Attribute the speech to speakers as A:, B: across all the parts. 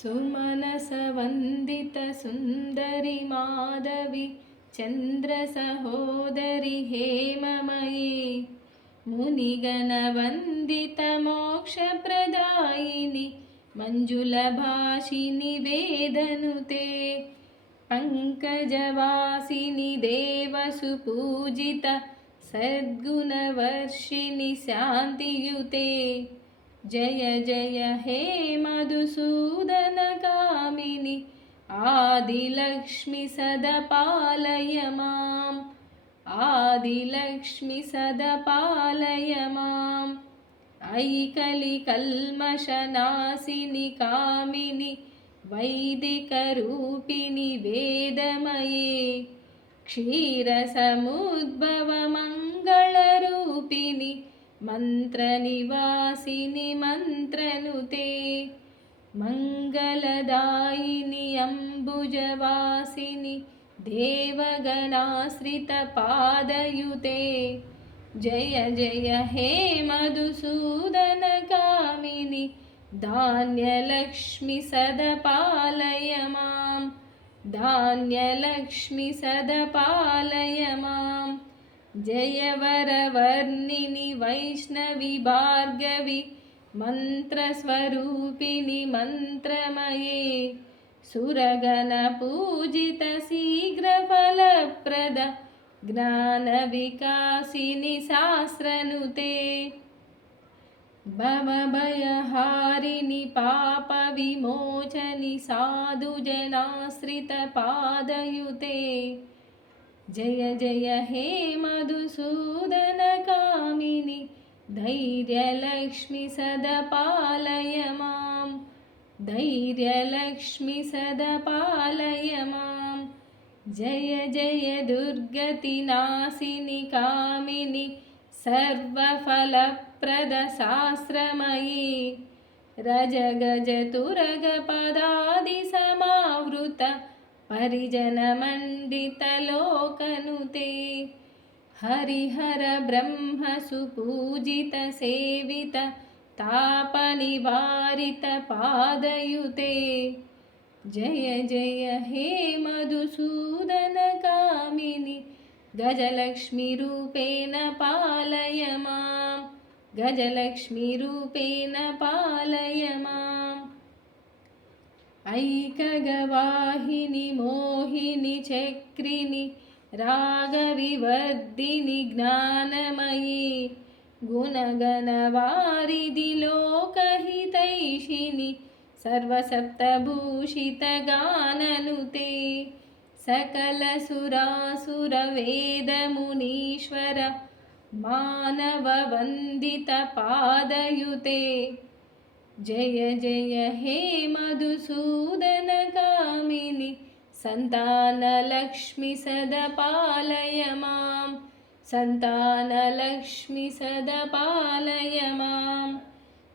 A: सुमनसवन्दितसुन्दरि माधवि चन्द्रसहोदरि हेममयी मुनिगणवन्दितमोक्षप्रदायिनि मञ्जुलभाषिनि वेदनुते पङ्कजवासिनि देवसुपूजित सद्गुणवर्षिणि शान्तियुते जय जय हे मधुसूदनकामिनि आदिलक्ष्मि सदपालय माम् आदिलक्ष्मि सदपालय माम्। ऐकलिकल्मषनाशिनि कामिनि वैदिकरूपिणि वेदमये क्षीरसमुद्भवमङ्गलरूपिणि मन्त्रनिवासिनि मन्त्रनुते मङ्गलदायिनि अम्बुजवासिनि देवगणाश्रितपादयुते। जय जय हे मधुसूदनकामिनि धान्यलक्ष्मि सदपालय माम् धान्यलक्ष्मि सदपालय माम् जय वरवर्णिनि वैष्णवि भार्गवि मन्त्रस्वरूपिणि मन्त्रमये सुरगणपूजितशीघ्रफलप्रद ज्ञानविकासिनि शास्त्रनुते भवभयहारिणि पापविमोचनि साधुजनाश्रितपादयुते जय जय हे मधुसूदनकामिनि धैर्यलक्ष्मि सदपालय मां। धैर्यलक्ष्मि सदपालय मां। जय जय दुर्गतिनाशिनि कामिनि सर्वफलप्रदशास्त्रमयी रजगजतुरगपदादिसमावृत परिजनमण्डितलोकनुते हरिहरब्रह्मसुपूजितसेवित तापनिवारितपादयुते जय जय हे मधुसूदनकामिनि गजलक्ष्मीरूपेण पालय मां। गजलक्ष्मीरूपेण पालय माम् ऐकगवाहिनि मोहिनि चक्रिणि रागविवर्धिनि ज्ञानमयी गुणगणवारिधि लोकहितैषिणि सर्वसप्तभूषितगाननुते सकलसुरासुरवेदमुनीश्वर मानववन्दितपादयुते जय जय हे मधुसूदनकामिनि सन्तानलक्ष्मि सदपालय मां सन्तानलक्ष्मि सदपालय मां।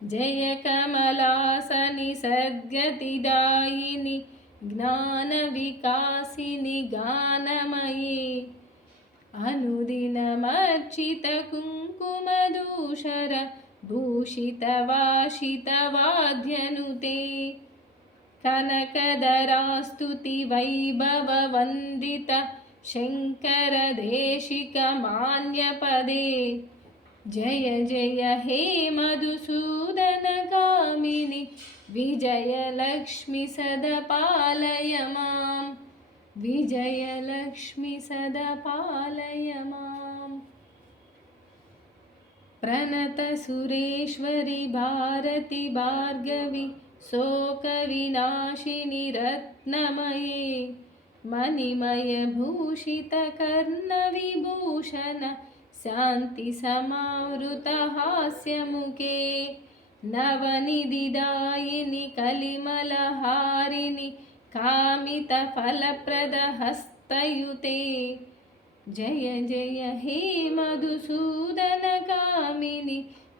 A: जय कमलासनि सद्गतिदायिनि ज्ञानविकासिनि गानमयी अनुदिनमर्चितकुङ्कुमदूषर भूषितवाशितवाद्यनुते कनकदरास्तुतिवैभववन्दित शङ्करदेशिकमान्यपदे। जय जय हे मधुसूदनकामिनि विजयलक्ष्मि सदपालय मां विजयलक्ष्मि सदपालय माम् प्रणतसुरेश्वरि भारति भार्गवि शोकविनाशिनि रत्नमये मणिमयभूषितकर्णविभूषण शान्तिसमावृतहास्यमुखे नवनिदिदायिनि कलिमलहारिणि कामितफलप्रदहस्तयुते। जय जय हे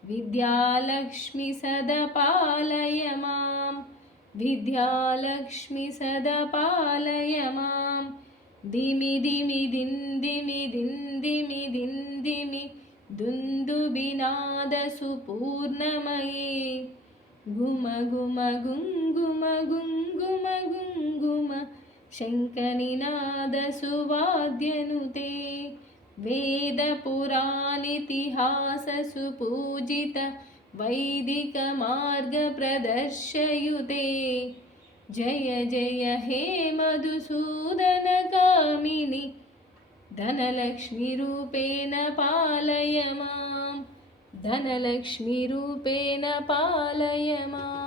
A: विद्यालक्ष्मि सदपालय मां विद्यालक्ष्मि सदपालय मां दिमि दिमि दिन्दिमि दिन्दिमि दिन्दिमि दुन्दुबिनादसुपूर्णमये गुम गुम गुङ्गुम गुङ्गुम गुङ्गुम शङ्खनिनादसुवाद्यनुते वेदपुराणितिहाससुपूजित वैदिकमार्गप्रदर्शयुते। जय जय हे मधुसूदनकामिनि धनलक्ष्मीरूपेण पालय मां धनलक्ष्मीरूपेण पालय माम्